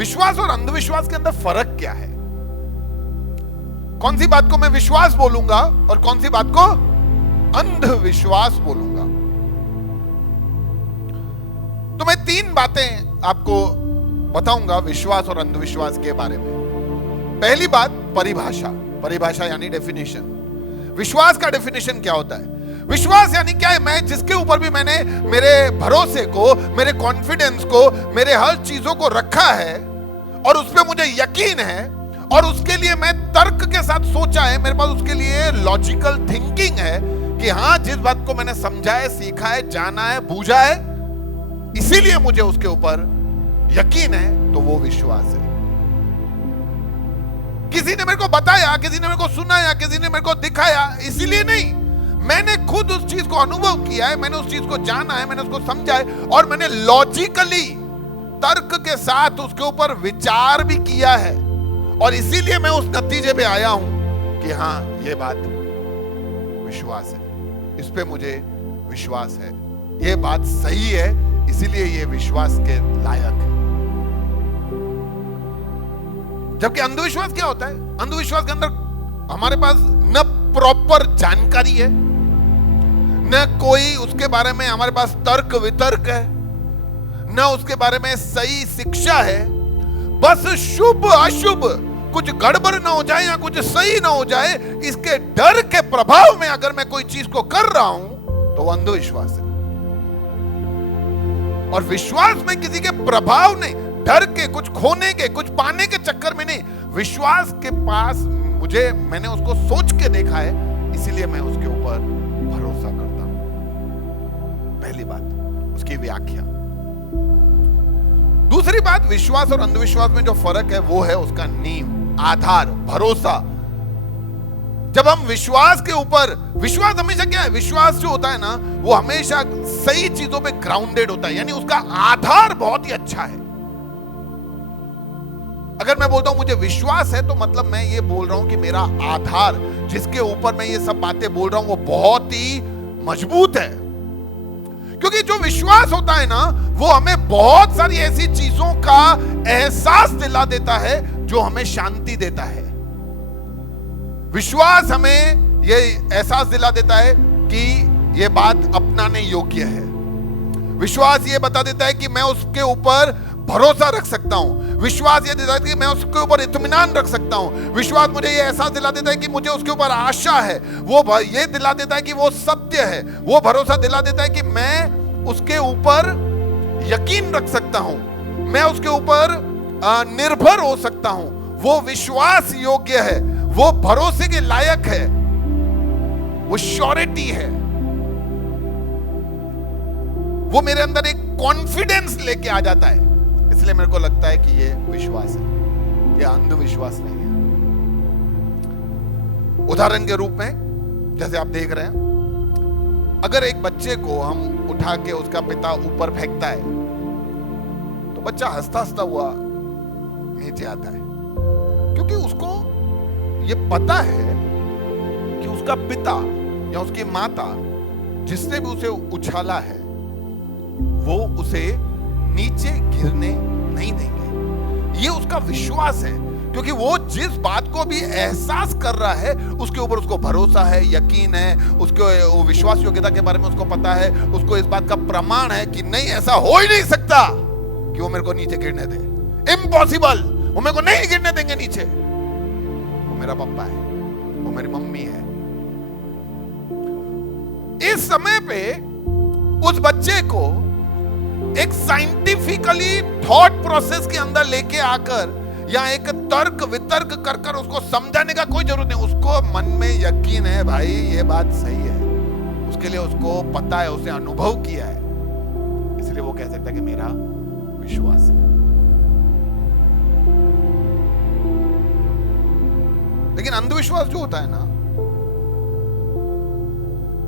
विश्वास और अंधविश्वास के अंदर फर्क क्या है? कौन सी बात को मैं विश्वास बोलूंगा और कौन सी बात को अंधविश्वास बोलूंगा? तो मैं 3 बातें आपको बताऊंगा विश्वास और अंधविश्वास के बारे में। पहली बात, परिभाषा यानी डेफिनेशन। विश्वास का डेफिनेशन क्या होता है? विश्वास यानी क्या है? मैं जिसके ऊपर भी मैंने मेरे भरोसे को, मेरे कॉन्फिडेंस को, मेरे हर चीजों को रखा है और उस पर मुझे यकीन है और उसके लिए मैं तर्क के साथ सोचा है, मेरे पास उसके लिए लॉजिकल थिंकिंग है कि हाँ, जिस बात को मैंने समझा है, सीखा है, जाना है, बूझा है, इसीलिए मुझे उसके ऊपर यकीन है, तो वो विश्वास है। किसी ने मेरे को बताया, किसी ने मेरे को सुनाया, किसी ने मेरे को दिखाया, इसीलिए नहीं, मैंने खुद उस चीज को अनुभव किया है, मैंने उस चीज को जाना है, मैंने उसको समझा है और मैंने लॉजिकली तर्क के साथ उसके ऊपर विचार भी किया है और इसीलिए मैं उस नतीजे पे आया हूं कि हाँ, ये बात विश्वास है, इस पे मुझे विश्वास है, ये बात सही है, इसीलिए ये विश्वास के लायक है। जबकि अंधविश्वास क्या होता है? अंधविश्वास के अंदर हमारे पास न प्रॉपर जानकारी है, न कोई उसके बारे में हमारे पास तर्क वितर्क है, न उसके बारे में सही शिक्षा है। बस शुभ अशुभ, कुछ गड़बड़ ना हो जाए या कुछ सही ना हो जाए, इसके डर के प्रभाव में अगर मैं कोई चीज को कर रहा हूं तो वो अंधविश्वास है। और विश्वास में किसी के प्रभाव नहीं, डर के, कुछ खोने के, कुछ पाने के चक्कर में नहीं। विश्वास के पास मैंने उसको सोच के देखा है, इसीलिए मैं उसके ऊपर भरोसा करता हूं। पहली बात, उसकी व्याख्या। दूसरी बात, विश्वास और अंधविश्वास में जो फर्क है वो है उसका नींव, आधार, भरोसा। जब हम विश्वास के ऊपर, विश्वास हमेशा क्या है? विश्वास जो होता है ना, वो हमेशा सही चीजों पे ग्राउंडेड होता है, यानी उसका आधार बहुत ही अच्छा है। अगर मैं बोलता हूं मुझे विश्वास है, तो मतलब मैं ये बोल रहा हूं कि मेरा आधार, जिसके ऊपर मैं ये सब बातें बोल रहा हूं, वो बहुत ही मजबूत है। क्योंकि जो विश्वास होता है ना, वो हमें बहुत सारी ऐसी चीजों का एहसास दिला देता है जो हमें शांति देता है। विश्वास हमें ये एहसास दिला देता है कि ये बात अपनाने योग्य है। विश्वास ये बता देता है कि मैं उसके ऊपर भरोसा रख सकता हूं। विश्वास ये देता है कि मैं उसके ऊपर इत्मीनान रख सकता हूं। विश्वास मुझे ये एहसास दिला देता है कि मुझे उसके ऊपर आशा है। वो ये दिला देता है कि वो सत्य है। वो भरोसा दिला देता है कि मैं उसके ऊपर यकीन रख सकता हूं, मैं उसके ऊपर निर्भर हो सकता हूं। वो विश्वास योग्य है, वो भरोसे के लायक है, वो श्योरिटी है, वो मेरे अंदर एक कॉन्फिडेंस लेके आ जाता है। इसलिए मेरे को लगता है कि ये विश्वास है, ये अंधविश्वास नहीं है। उदाहरण के रूप में जैसे आप देख रहे हैं, अगर एक बच्चे को हम उठा के उसका पिता ऊपर फेंकता है तो बच्चा हंसता हंसता हुआ नीचे आता है, क्योंकि उसको ये पता है कि उसका पिता या उसकी माता जिसने भी उसे उछाला है वो उसे नीचे गिरने नहीं देंगे। ये उसका विश्वास है, क्योंकि वो जिस बात को भी एहसास कर रहा है उसके ऊपर उसको भरोसा है, यकीन है, उसको विश्वास योग्यता के बारे में उसको पता है, उसको इस बात का प्रमाण है कि नहीं, ऐसा हो ही नहीं सकता कि वो मेरे को नीचे गिरने दे। इम्पॉसिबल, वो मेरे को नहीं गिरने देंगे नीचे। वो मेरा पापा है, वो मेरी मम्मी है। इस समय पे उस बच्चे को एक साइंटिफिकली थॉट प्रोसेस के अंदर लेके आकर या एक तर्क वितर्क कर कर उसको समझाने का कोई जरूरत नहीं। उसको मन में यकीन है, भाई ये बात सही है, उसके लिए उसको पता है, उसने अनुभव किया है, इसलिए वो कह सकता है कि मेरा विश्वास है। लेकिन अंधविश्वास जो होता है ना,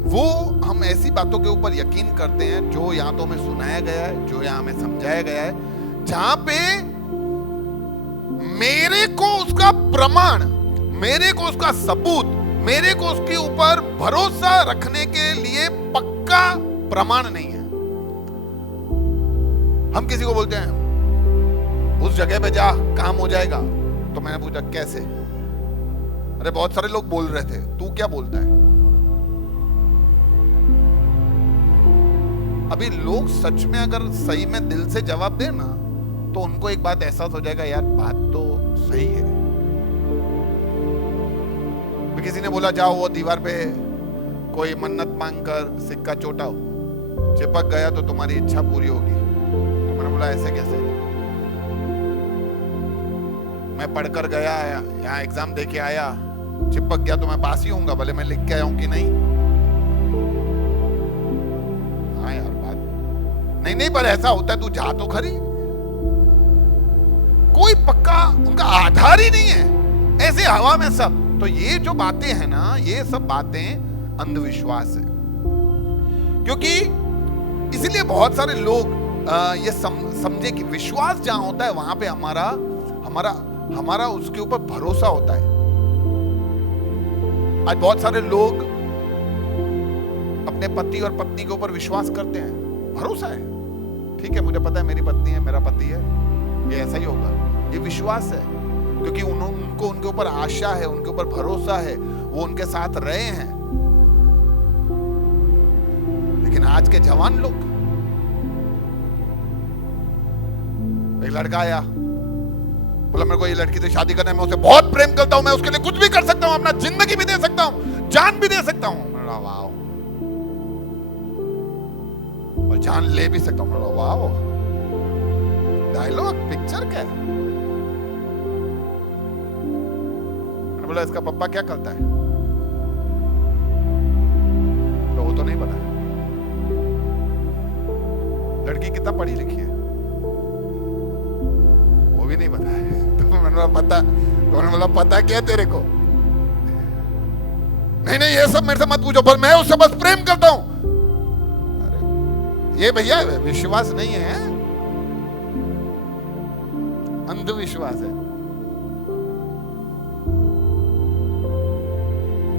वो हम ऐसी बातों के ऊपर यकीन करते हैं जो यहां तो हमें सुनाया गया है, जो यहां हमें समझाया गया है, जहां पे मेरे को उसका प्रमाण, मेरे को उसका सबूत, मेरे को उसके ऊपर भरोसा रखने के लिए पक्का प्रमाण नहीं है। हम किसी को बोलते हैं उस जगह पे जा, काम हो जाएगा। तो मैंने पूछा कैसे? अरे बहुत सारे लोग बोल रहे थे, तू क्या बोलता है? अभी लोग सच में अगर सही में दिल से जवाब दे ना, तो उनको एक बात एहसास हो जाएगा, यार बात तो सही है। किसी ने बोला जाओ वो दीवार पे कोई मन्नत मांगकर सिक्का चोटाओ, चिपक गया तो तुम्हारी इच्छा पूरी होगी। तो मैंने बोला ऐसे कैसे? मैं पढ़कर गया, यहाँ एग्जाम देके आया, चिपक गया तो मैं पास ही होऊंगा, भले मैं लिख के आया हूं कि नहीं। हाँ यार बात नहीं पर ऐसा होता है, तू जा तो खरी। कोई पक्का उनका आधार ही नहीं है, ऐसे हवा में सब। तो ये जो बातें हैं ना, ये सब बातें अंधविश्वास है। क्योंकि इसलिए बहुत सारे लोग ये समझे कि विश्वास जहां होता है वहां पे हमारा उसके ऊपर भरोसा होता है। आज बहुत सारे लोग अपने पति और पत्नी के ऊपर विश्वास करते हैं, भरोसा है, ठीक है मुझे पता है मेरी पत्नी है, मेरा पति है, ये ऐसा ही होगा, ये विश्वास है। क्योंकि उनको उनके ऊपर आशा है, उनके ऊपर भरोसा है, वो उनके साथ रहे हैं। लेकिन आज के जवान लोग, एक लड़का आया बोला मेरे को ये लड़की से शादी करना है, मैं उसे बहुत प्रेम करता हूं, मैं उसके लिए कुछ भी कर सकता हूं, अपना जिंदगी भी दे सकता हूं, जान भी दे सकता हूं। वाह, और जान ले भी सकता हूं। वाह, डायलॉग पिक्चर क्या है? बोला इसका पप्पा क्या करता है? तो वो तो नहीं पता। लड़की कितना पढ़ी लिखी है? वो भी नहीं पता है। तो मैंने बोला पता, तो मैंने बोला पता क्या है तेरे को? नहीं ये सब मेरे से मत पूछो, पर मैं उससे बस प्रेम करता हूं। अरे ये भैया विश्वास नहीं है, अंधविश्वास है।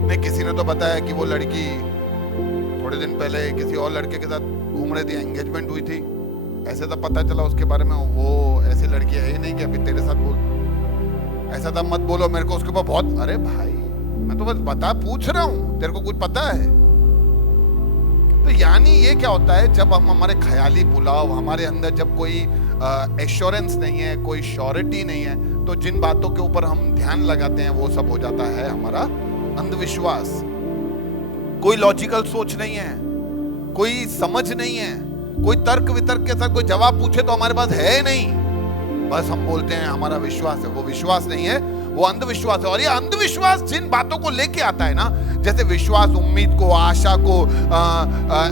नहीं किसी ने तो बताया कि वो लड़की थोड़े दिन पहले किसी और लड़के के साथ घूम रही थी, एंगेजमेंट हुई थी, ऐसे तो पता चला उसके बारे में, वो ऐसी लड़की है ही नहीं कि अभी तेरे साथ बोल, ऐसा तो मत बोलो मेरे को उसके ऊपर बहुत। अरे भाई मैं तो बस पूछ रहा हूं, तेरे को कुछ पता है? तो यानी ये क्या होता है, जब हम हमारे ख्याली पुलाव, हमारे अंदर जब कोई एश्योरेंस नहीं है, कोई श्योरिटी नहीं है, तो जिन बातों के ऊपर हम ध्यान लगाते हैं वो सब हो जाता है हमारा अंधविश्वास। कोई लॉजिकल सोच नहीं है, कोई समझ नहीं है, कोई तर्क वितर्क के साथ कोई जवाब पूछे तो हमारे पास है नहीं, बस हम बोलते हैं हमारा विश्वास है। वो विश्वास नहीं है, वो अंधविश्वास है। और ये अंधविश्वास जिन बातों को लेके आता है ना, जैसे विश्वास उम्मीद को, आशा को,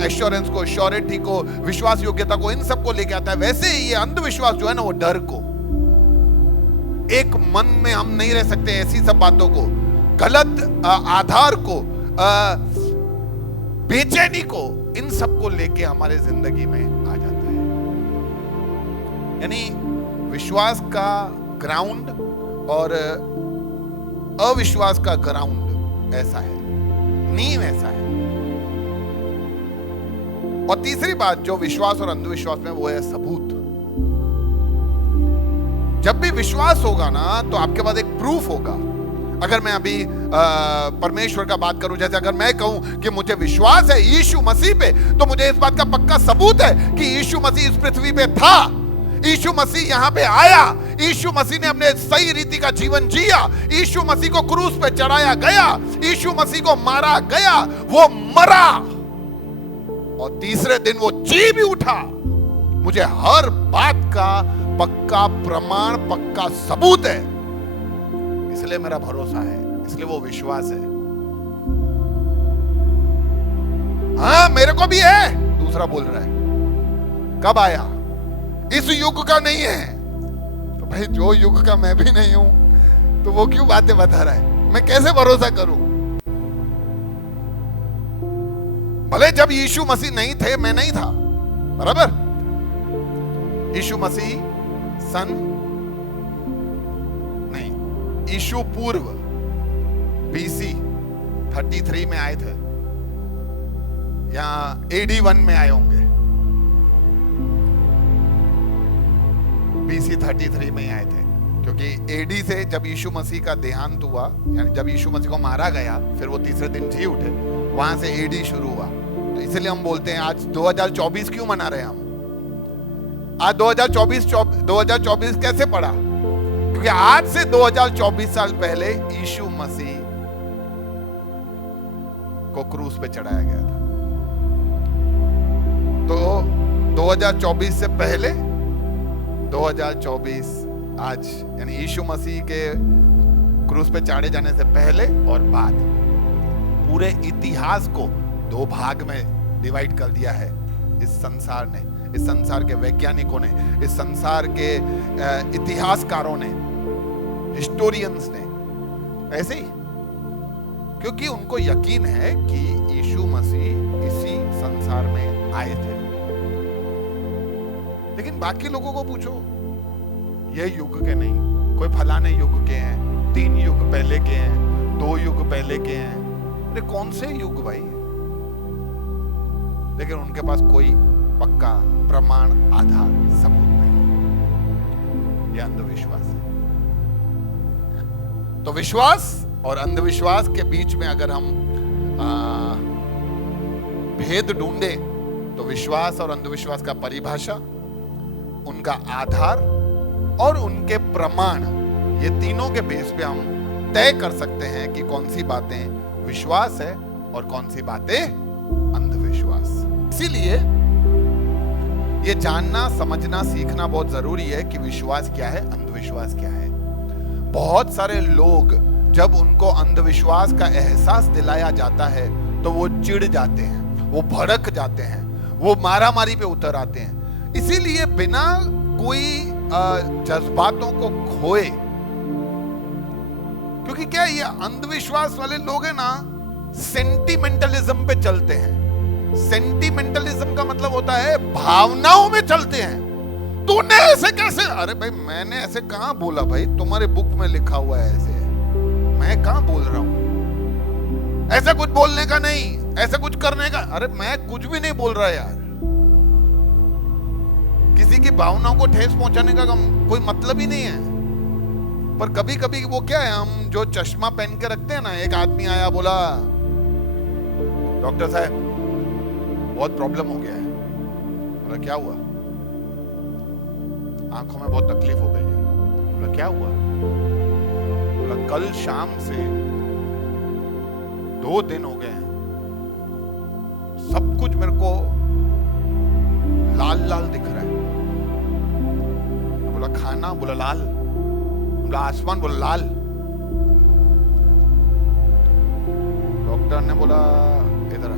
एश्योरेंस को, श्योरिटी को, विश्वास योग्यता को, इन सब को लेके आता है, वैसे ही ये अंधविश्वास जो है ना, वो डर को, एक मन में हम नहीं रह सकते ऐसी सब बातों को, गलत आधार को, बेचैनी को, इन सब को लेके हमारे जिंदगी में आ जाता है। यानी विश्वास का ग्राउंड और अविश्वास का ग्राउंड ऐसा है, नींव ऐसा है। और तीसरी बात जो विश्वास और अंधविश्वास में, वो है सबूत। जब भी विश्वास होगा ना, तो आपके पास एक प्रूफ होगा। अगर मैं अभी परमेश्वर का बात करूं, जैसे अगर मैं कहूं कि मुझे विश्वास है यीशु मसीह पे, तो मुझे इस बात का पक्का सबूत है कि यीशु मसीह इस पृथ्वी पे था, यीशु मसीह यहां पे आया, यीशु मसीह ने अपने सही रीति का जीवन जिया, यीशु मसीह को क्रूस पे चढ़ाया गया, यीशु मसीह को मारा गया, वो मरा और तीसरे दिन वो जी भी उठा। मुझे हर बात का पक्का प्रमाण, पक्का सबूत है, इसलिए मेरा भरोसा है, इसलिए वो विश्वास है। हाँ मेरे को भी है, दूसरा बोल रहा है। कब आया? इस युग का नहीं है। तो भाई जो युग का मैं भी नहीं हूं, तो वो क्यों बातें बता रहा है? मैं कैसे भरोसा करूं? भले जब यीशु मसीह नहीं थे, मैं नहीं था, बराबर। यीशु मसीह यीशु पूर्व BC 33 में आए थे, या AD 1 में आए होंगे। BC 33 में ही आए थे, क्योंकि AD से जब यीशु मसीह का देहांत हुआ, यानी जब यीशु मसीह को मारा गया, फिर वो तीसरे दिन जी उठे, वहां से AD शुरू हुआ। तो इसलिए हम बोलते हैं आज 2024 क्यों मना रहे हैं हम? आज 2024 कैसे पड़ा? क्योंकि आज से 2024 साल पहले यीशु मसीह को क्रूस पे चढ़ाया गया था। तो 2024 से पहले 2024 आज, यानी यीशु मसीह के क्रूस पे चढ़े जाने से पहले और बाद, पूरे इतिहास को 2 भाग में डिवाइड कर दिया है इस संसार ने, इस संसार के वैज्ञानिकों ने, इस संसार के इतिहासकारों ने, हिस्टोरियंस ने, ऐसे ही, क्योंकि उनको यकीन है कि यीशु मसीह इसी संसार में आए थे। लेकिन बाकी लोगों को पूछो, ये युग के नहीं, कोई फलाने युग के हैं, 3 युग पहले के हैं, 2 युग पहले के हैं, अरे कौन से युग भाई? लेकिन उनके पास कोई पक्का प्रमाण, आधार, सबूत नहीं। यह अंधविश्वास है। तो विश्वास और अंधविश्वास के बीच में अगर हम भेद ढूंढें, तो विश्वास और अंधविश्वास का परिभाषा, उनका आधार और उनके प्रमाण, ये तीनों के बेस पे हम तय कर सकते हैं कि कौन सी बातें विश्वास है और कौन सी बातें अंधविश्वास। इसीलिए ये जानना, समझना, सीखना बहुत जरूरी है कि विश्वास क्या है, अंधविश्वास क्या है। बहुत सारे लोग जब उनको अंधविश्वास का एहसास दिलाया जाता है तो वो चिढ़ जाते हैं, वो भड़क जाते हैं, वो मारामारी पे उतर आते हैं। इसीलिए बिना कोई जज्बातों को खोए, क्योंकि क्या ये अंधविश्वास वाले लोग हैं ना, सेंटिमेंटलिज्म पे चलते हैं। सेंटिमेंटलिज्म का मतलब होता है भावनाओं में चलते हैं। तूने ऐसे कैसे? अरे भाई मैंने ऐसे कहां बोला भाई? तुम्हारे बुक में लिखा हुआ है ऐसे, मैं कहां बोल रहा हूं? ऐसा कुछ बोलने का नहीं, ऐसा कुछ करने का, अरे मैं कुछ भी नहीं बोल रहा यार। किसी की भावनाओं को ठेस पहुंचाने का कोई मतलब ही नहीं है। पर कभी कभी वो क्या है, हम जो चश्मा पहन के रखते हैं ना, एक आदमी आया बोला, डॉक्टर साहब बहुत प्रॉब्लम हो गया है। बोला क्या हुआ? आंखों में बहुत तकलीफ हो गई है। बोला क्या हुआ? बोला कल शाम से 2 दिन हो गए हैं, सब कुछ मेरे को लाल लाल दिख रहा है। बोला खाना? बोला लाल। बोला आसमान? बोला लाल। डॉक्टर ने बोला इधर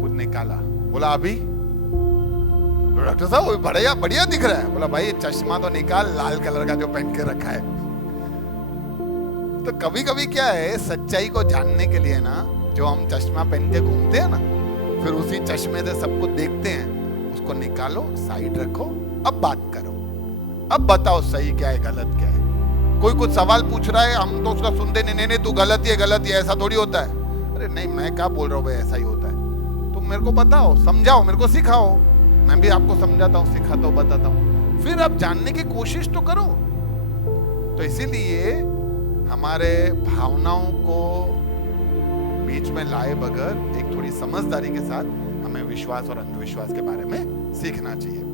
कुछ निकाला। बोला अभी? डॉक्टर साहब वो बढ़िया बढ़िया दिख रहा है। बोला भाई चश्मा तो निकाल, लाल कलर का जो पहन के रखा है। तो कभी कभी क्या है, सच्चाई को जानने के लिए ना, जो हम चश्मा पहन के घूमते हैं ना, फिर उसी चश्मे से सब कुछ देखते हैं, उसको निकालो, साइड रखो, अब बात करो, अब बताओ सही क्या है, गलत क्या है। कोई कुछ सवाल पूछ रहा है, हम तो उसका सुनते नहीं, नहीं तू गलत है, गलत है, ऐसा थोड़ी होता है। अरे नहीं, मैं क्या बोल रहा हूँ भाई, ऐसा ही होता है। तुम मेरे को बताओ, समझाओ, मेरे को सिखाओ, मैं भी आपको समझाता हूँ, सिखाता हूँ, बताता हूँ, फिर आप जानने की कोशिश तो करो। तो इसीलिए हमारे भावनाओं को बीच में लाए बगैर एक थोड़ी समझदारी के साथ हमें विश्वास और अंधविश्वास के बारे में सीखना चाहिए।